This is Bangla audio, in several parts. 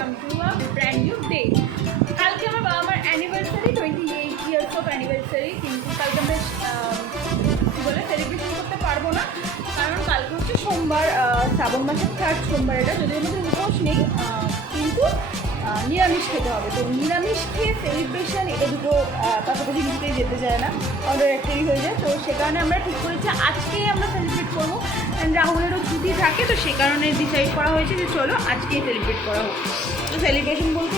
Welcome to a brand new day. কালকে আমার বাবা মার অ্যানিভার্সারি, 28 ইয়ার্স অফ অ্যানিভার্সারি, কিন্তু কালকে আমরা কী বলে সেলিব্রেশন করতে পারবো না, কারণ কালকে হচ্ছে সোমবার, শ্রাবণ মাসের 3rd সোমবার। এটা যদি আমাদের উপোস নেই, কিন্তু নিরামিষ খেতে হবে। তো নিরামিষ খেয়ে সেলিব্রেশন, এটা দুটো পাশাপাশি কিছুতেই যেতে যায় না, অর্ডার একটাই হয়ে যায়। তো সে কারণে আমরা ঠিক করেছি আজকেই আমরা সেলিব্রেট করবো। অ্যান্ড রাহুলেরও ছুটি থাকে, তো সে কারণে ডিসাইড করা হয়েছে যে চলো আজকেই সেলিব্রেট করা হোক। তো সেলিব্রেশন বলতে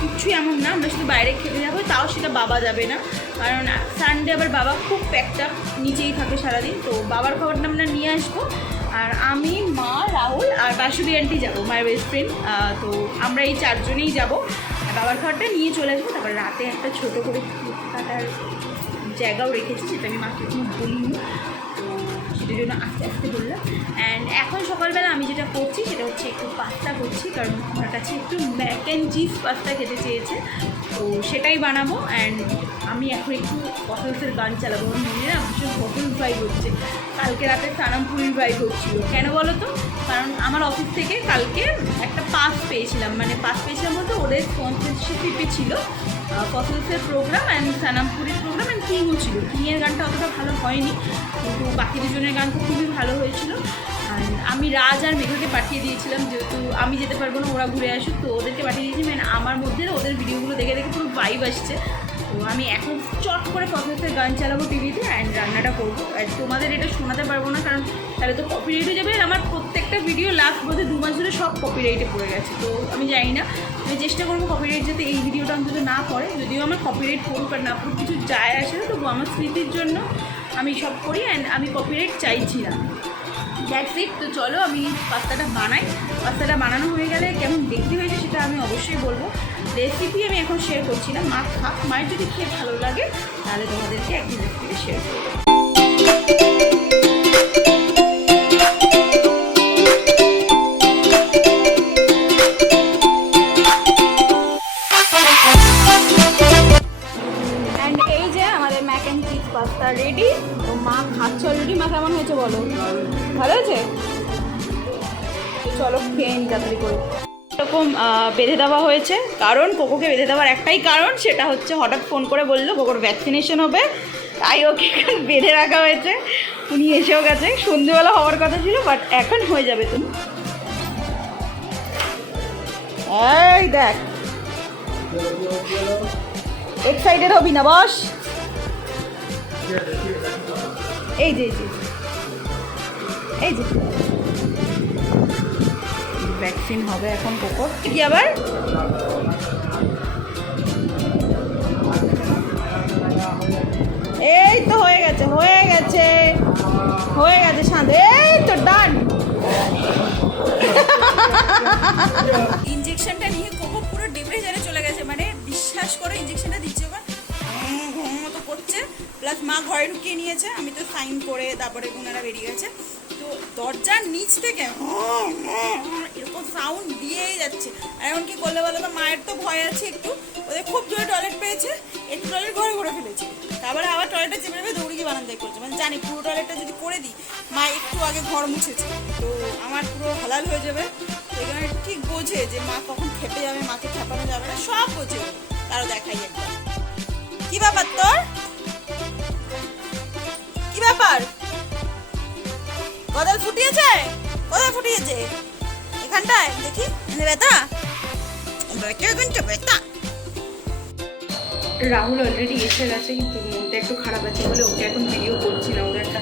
কিচ্ছু এমন না, আমরা শুধু বাইরে খেতে যাবো, তাও সেটা বাবা যাবে না, কারণ সানডে আবার বাবা খুব প্যাকটা নিচেই থাকে সারাদিন। তো বাবার খাবারটা আমরা নিয়ে আসবো, আর আমি, মা, রাহুল আর বাসুদি আন্টি যাবো, মায়ের বেস্ট ফ্রেন্ড। তো আমরা এই 4 জনেই যাবো, বাবার খাবারটা নিয়ে চলে আসবো। তারপর রাতে একটা ছোটো করে কেক কাটার জায়গাও রেখেছি, সেটা আমি মাকে কোনো বলিনি, তো সেটার জন্য আস্তে আস্তে বললাম। অ্যান্ড এখন সকালবেলা আমি যেটা করছি সেটা হচ্ছে একটু পাস্তা করছি, কারণ আমার কাছে একটু ম্যাক অ্যান্ড চিজ পাস্তা খেতে চেয়েছে, তো সেটাই বানাবো। অ্যান্ড আমি এখন একটু বটলসের গান চালাবো, আমার মনে না ভীষণ বটলস ভাইব হচ্ছে। কালকে রাতে সানামপুরির ভাইব হচ্ছিলো, কেন বলো তো? কারণ আমার অফিস থেকে কালকে একটা পাস পেয়েছিলাম, মানে পাস পেয়েছিলাম বলতে ওদের স্পন্সরশিপে ছিল ফসলসের প্রোগ্রাম অ্যান্ড সানামপুরির প্রোগ্রাম অ্যান্ড কিংও ছিল। কিংয়ের গানটা অতটা ভালো হয়নি, কিন্তু বাকি দুজনের গান তো খুবই ভালো হয়েছিল। আর আমি রাজ আর মেঘাকে পাঠিয়ে দিয়েছিলাম, যেহেতু আমি যেতে পারবো না, ওরা ঘুরে আসুক, তো ওদেরকে পাঠিয়ে দিয়েছি। মানে আমার মধ্যে ওদের ভিডিওগুলো দেখে দেখে পুরো ভাইব আসছে। তো আমি এখন চট করে ফসলসের গান চালাবো টিভিতে অ্যান্ড রান্নাটা করবো। আর তোমাদের এটা শোনাতে পারবো না, কারণ তাহলে তো কপিরাইট হয়ে যাবে। আর আমার প্রত্যেকটা ভিডিও লাস্ট বোধহয় 2 মাস ধরে সব কপিরাইটে পড়ে গেছে, তো আমি জানি না, আমি চেষ্টা করবো কপিরাইট যাতে এই ভিডিওটা অন্তত না পড়ে। যদিও আমার কপিরাইট পড়ুক আর না পড়ুক কিছু যায় আসে না, তবু আমার স্মৃতির জন্য আমি সব করি, অ্যান্ড আমি কপিরাইট চাইছি না। That's it. তো চলো আমি পাস্তাটা বানাই। পাস্তাটা বানানো হয়ে গেলে কেমন দেখতে হয়েছে সেটা আমি অবশ্যই বলবো। রেসিপি আমি এখন শেয়ার করছি না, মা খাক, মায়ের যদি খেয়ে ভালো লাগে তাহলে তোমাদেরকে একদিন রেসিপিটা শেয়ার করবো। অ্যান্ড এই যে আমাদের Mac and cheese pasta ready. তো মা খাচ্ছে অলরেডি। মা কেমন হয়েছে বলো? ভালো হয়েছে? চলো খেয়ে নি তাড়াতাড়ি করে। এরকম বেঁধে দেওয়া হয়েছে, কারণ কোকোকে বেঁধে দেওয়ার একটাই কারণ, সেটা হচ্ছে হঠাৎ ফোন করে বললো কোকোর ভ্যাকসিনেশন হবে, তাই ওকে এখন বেঁধে রাখা হয়েছে। উনি এসেও গেছে, সন্ধ্যেবেলা হওয়ার কথা ছিল, বাট এখন হয়ে যাবে। তুমি এই দেখ, এক্সাইটেড হবি না, বস। এই যে এই যে ভ্যাকসিন হবে এখন কোকোর। কি আবার এই তো হয়ে গেছে শান্ত। এই তো ডান। ইঞ্জেকশনটা নিয়ে কোকো পুরো ডিপ্রেশনে চলে গেছে, মানে বিশ্বাস করে ইঞ্জেকশনটা দিচ্ছে ওখানে মতো করছে, প্লাস মা ঘরে ঢুকিয়ে নিয়েছে। আমি তো সাইন করে তারপরে ওনারা বেরিয়ে গেছে। তো দরজার নিচ থেকে এরকম সাউন্ড দিয়েই যাচ্ছে। আর এখন কি করলে বলো তো? মায়ের তো ভয় আছে একটু, ওদের খুব জোরে টয়লেট পেয়েছে, একটু টয়লেট ঘরে ঘুরে ফেলেছে, তারপরে আবার টয়লেটটা চেপে নেবে দৌড়ি গিয়ে বারান্দায় করছে। মানে জানি পুরো টয়লেটটা যদি করে দিই, মা একটু আগে ঘর মুছেছে, তো আমার পুরো হালাল হয়ে যাবে। তো এখানে ঠিক বোঝে যে মা কখন খেপে যাবে, মাকে খেপানো যাবে না, সব বোঝে। তারও দেখাই একবার। কি ব্যাপার তোর? কি ব্যাপার? গদাল ফুটিয়েছে? কোথায় ফুটিয়েছে? এখানটায় দেখি। ব্যথা ব্যথা। রাহুল অলরেডি এসে গেছে, কিন্তু মনটা একটু খারাপ আছে বলে ওকে এখন ভিডিও করছি না। ওদের একটা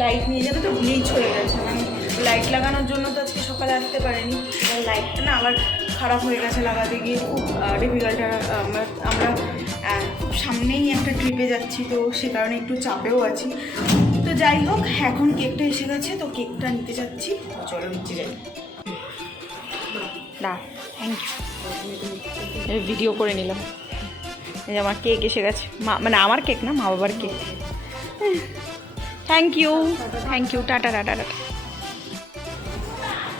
লাইট নিয়ে যাবে, তো ব্লিচ হয়ে গেছে, মানে লাইট লাগানোর জন্য তো আজকে সকালে আসতে পারেনি। এবার লাইটটা না আবার খারাপ হয়ে গেছে, লাগাতে গিয়ে খুব ডিফিকাল্ট। আমরা খুব সামনেই একটা ট্রিপে যাচ্ছি, তো সে কারণে একটু চাপেও আছি। তো যাই হোক, এখন কেকটা এসে গেছে, তো কেকটা নিতে যাচ্ছি। চলো নিচে যাই। না থ্যাংক ইউ, ভিডিও করে নিলাম। এই যে আমার কেক এসে গেছে, মানে আমার কেক না, মা বাবার cake. Thank you ta-ta ta-ta ta-ta.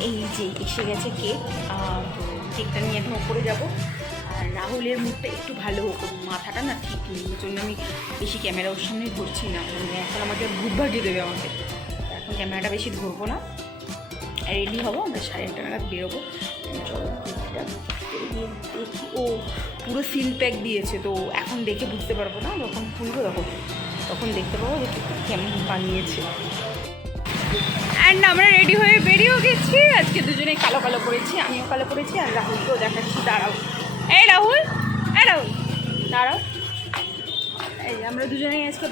এই যে এসে গেছে কেক, তো কেকটা নিয়ে এখন উপরে যাবো। আর রাহুলের মুখটা একটু ভালো হোক, মাথাটা না ঠিক নেই, ওই জন্য আমি বেশি ক্যামেরা ওর সামনে ধরছি না, মানে এখন আমাকে ভূত ভাটিয়ে দেবে আমাকে। এখন ক্যামেরাটা বেশি ধরবো না, রেডি হবো, আমরা 8:30 নাগাদ বেরোবো। চলো কেকটা দেখি, ও পুরো সিল প্যাক দিয়েছে, তো এখন দেখে বুঝতে পারবো না, যখন খুলবো তখন দেখতে পাবো যে কেমন বানিয়েছে। অ্যান্ড আমরা রেডি হয়ে বেরিয়েও গেছি। আজকে দুজনেই কালো কালো পরেছি, আমিও কালো পরেছি, আর রাহুলকেও দেখাচ্ছি। দাঁড়াও, এই রাহুল দাঁড়াও। এই যে আমরা দুজনেই আজকে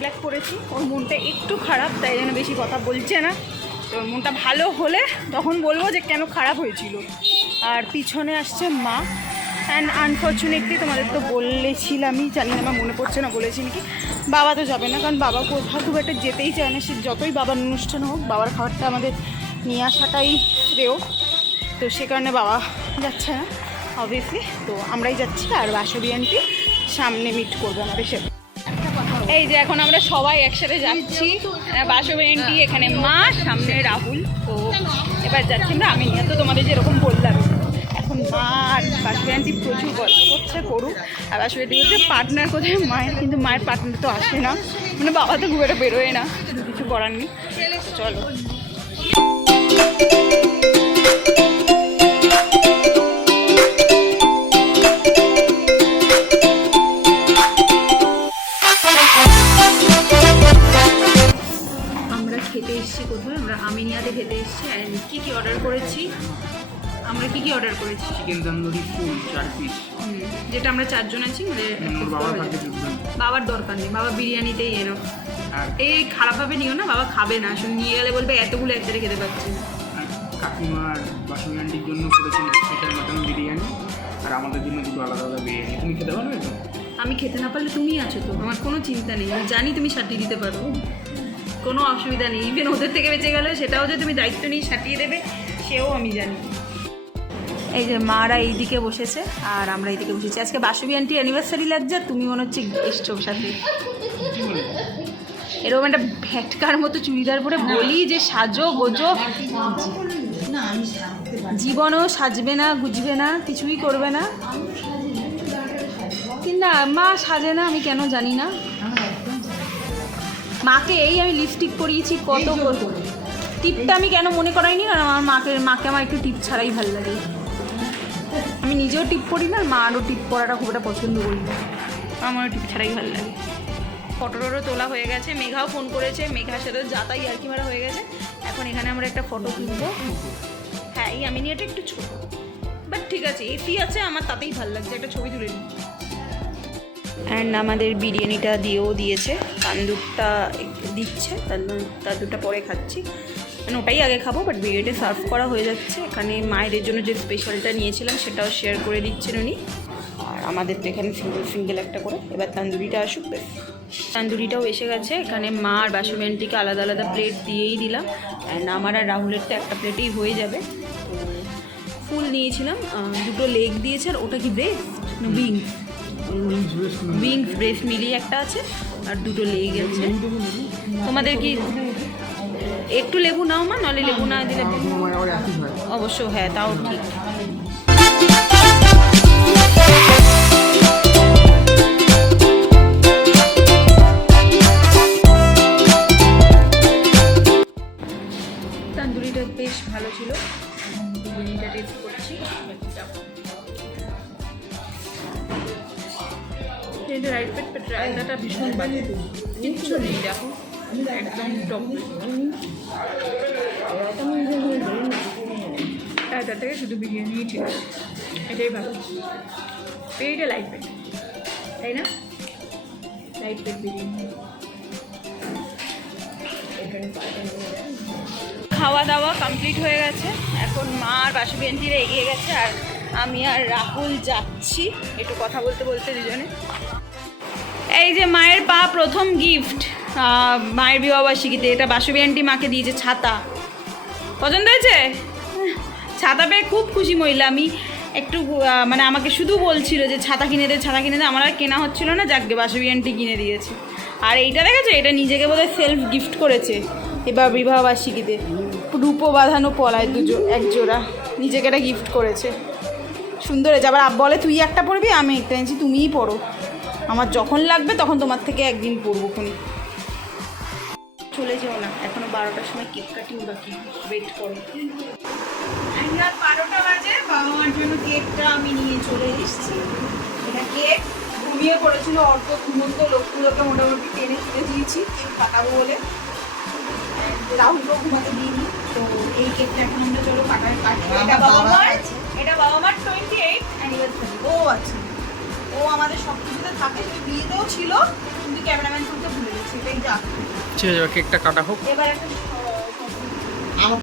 ব্ল্যাক পরেছি। ওর মনটা একটু খারাপ, তাই জন্য বেশি কথা বলছে না। তো মনটা ভালো হলে তখন বলবো যে কেন খারাপ হয়েছিল। আর পিছনে আসছে মা। অ্যান্ড আনফর্চুনেটলি তোমাদের তো বলেছিলামই, জানি না আমার মনে পড়ছে না বলেছি নাকি, বাবা তো যাবে না, কারণ বাবা কোথাও খুব একটা যেতেই চায় না। সে যতই বাবার অনুষ্ঠান হোক, বাবার খাবারটা আমাদের নিয়ে আসাটাই শ্রেয়। তো সে কারণে বাবা যাচ্ছে না অবভিয়াসলি, তো আমরাই যাচ্ছি। আর বাসবি আন্টি সামনে মিট করবো আমাদের সাথে। এই যে এখন আমরা সবাই একসাথে যাচ্ছি, বাসবি আন্টি, এখানে মা, সামনে রাহুল। তো এবার যাচ্ছি আমরা আমি নিয়ে। তো তোমাদের যেরকম বললাম, এখন মা আর বাসবি আন্টি প্রচুর গল্প করছে, করুক। আর বাসবি আন্টি বলছে পার্টনার কোথায় মায়ের, কিন্তু মায়ের পার্টনার তো আসে না, মানে বাবা তো খুব একটা বেরোয় না, কিছু করার নেই। চলো। খেতে এসেছি কোথায়, আমরা আমিনিয়াতে খেতে এসেছি। অ্যান্ড কী অর্ডার করেছি, আমরা কী অর্ডার করেছি? চিকেন তন্দুরি ফুল 4 পিস, যেটা আমরা 4 জন আছি। বাবার দরকার নেই, বাবা বিরিয়ানিতেই এনো। এই খারাপভাবে নিও না, বাবা খাবে না, আসলে নিয়ে গেলে বলবে এতগুলো একসাথে খেতে পাচ্ছি না। কাকিমার বাসন্তী আন্টির জন্য করেছেন স্পেশাল মাটন বিরিয়ানি, আর আমাদের জন্য দুটো আলাদা আলাদা বিরিয়ানি। তুমি খেতে পারবে তো? আমি খেতে না পারলে তুমি আছো তো, আমার কোনো চিন্তা নেই। আমি জানি তুমি সাটিয়ে দিতে পারো, কোনো অসুবিধা নেই। ইভেন ওদের থেকে বেঁচে গেলে সেটাও যে তুমি দায়িত্ব নিয়ে সাটিয়ে দেবে, সেও আমি জানি। এই যে মারা এইদিকে বসেছে আর আমরা এইদিকে বসেছি। আজকে বাসবি আন্টি অ্যানিভার্সারি লাগছে, আর তুমি মনে হচ্ছে এসছো সাথে। এরকম একটা ভ্যাটকার মতো চুড়িদার পরে বলি যে সাজো গোজো, জীবনেও সাজবে না, গুজবে না, কিছুই করবে না। কিন্তু মা সাজে না, আমি কেন জানি না। মাকে এই আমি লিপস্টিক পরিয়েছি কত, টিপটা আমি কেন মনে করাইনি, কারণ আমার মাকে আমার একটু টিপ ছাড়াই ভালো লাগে। আমি নিজেও টিপ পরি না, মা আরও টিপ পরাটা খুব একটা পছন্দ করি না, আমারও টিপ ছাড়াই ভালো লাগে। ফটোরও তোলা হয়ে গেছে, মেঘাও ফোন করেছে, মেঘার সাথে যাতাই আর কি মারা হয়ে গেছে। এখন এখানে আমরা একটা ফটো তুলবো। হ্যাঁ, এই আমিনিয়াটা একটু ছোট, বাট ঠিক আছে, এসি আছে, আমার তাতেই ভালো লাগছে, একটা ছবি তুলে নিই। অ্যান্ড আমাদের বিরিয়ানিটা দিয়েছে, তান্দুরটা দিচ্ছে, তান্দুরটা পরে খাচ্ছি, মানে ওটাই আগে খাবো, বাট বিরিয়ানিটা সার্ভ করা হয়ে যাচ্ছে। এখানে মায়েদের জন্য যে স্পেশালটা নিয়েছিলাম সেটাও শেয়ার করে দিচ্ছেন উনি, আর আমাদের তো এখানে সিঙ্গেল একটা করে। এবার তান্দুরিটা আসুক, বেশ। তান্দুরিটাও এসে গেছে। এখানে মা আর বাসবি আন্টিকে আলাদা আলাদা প্লেট দিয়েই দিলাম, অ্যান্ড আমার আর রাহুলের তো একটা প্লেটেই হয়ে যাবে। তো ফুল নিয়েছিলাম, দুটো লেগ দিয়েছে, আর ওটা কি ব্রেস্ট না উইংস? উইংস ব্রেস্ট মিলিয়ে একটা আছে, আর দুটো লেগ আছে। তোমাদের কি একটু লেবু নাও মা, নাহলে লেবু না দিলে অবশ্য, হ্যাঁ তাও ঠিক। তান্দুরিটা বেশ ভালো ছিল, বিরিয়ানিটা টেস্ট করছি। রাইট পেট রায়তাটা ভীষণ বাজে, কিচ্ছু নেই, দেখো একদম টপ। রায়তা থেকে শুধু বিরিয়ানি ঠিক আছে, এটাই ভালো। এইটা লাইট পেট, তাই না? লাইট পেট বিরিয়ানি। খাওয়া দাওয়া কমপ্লিট হয়ে গেছে, এখন মা আর বাসবি আন্টিরা এগিয়ে গেছে, আর আমি আর রাহুল যাচ্ছি একটু কথা বলতে বলতে দুজনে। এই যে মায়ের প্রথম গিফট মায়ের বিবাহবার্ষিকীতে, এটা বাসবি আন্টি মাকে দিয়েছে, ছাতা। পছন্দ হয়েছে? ছাতা পেয়ে খুব খুশি মহিলা। আমি একটু মানে আমাকে শুধু বলছিল যে ছাতা কিনে দে, আমার আর কেনা হচ্ছিল না, যাকে বাসবি আন্টি কিনে দিয়েছে। আর এইটা দেখেছো, এটা নিজেকে বোধহয় সেলফ গিফট করেছে এবার বিবাহবার্ষিকীতে, রূপো বাঁধানো পলায় এক জোড়া, নিজেকে এটা গিফট করেছে। সুন্দর হয়েছে। আবার বলে তুই একটা পরবি, আমি একটা এনেছি, তুমিই পরো, আমার যখন লাগবে তখন তোমার থেকে একদিন পরবো খুনি। চলে যেও না, এখনো 12টার সময় কেক কাটিং বাকি, ওয়েট করো। 12টা বাজে, বাবা মার জন্য কেকটা আমি নিয়ে চলে এসেছি। এটা কেক ঘুমিয়ে পড়েছিল, অর্ক ঘুমন্ত লোকগুলোকে মোটামুটি টেনে তুলে দিয়েছি কেক কাটাবো বলে। রাহুলকেও ঘুমাতে দিইনি, তো এই কেকটা এখন আমরা চলো কাটি। এটা বাবা মার, এটা বাবা মার 28th অ্যানিভার্সারি। ও আচ্ছা, ও আমাদের সব কিছুতে থাকে, সে বিয়েতেও ছিল কিন্তু ক্যামেরাম্যান তুলতে ভুলে গেছে, এটাই যা। ঠিক আছে, কেকটা কাটা হোক। এবার একটা আমার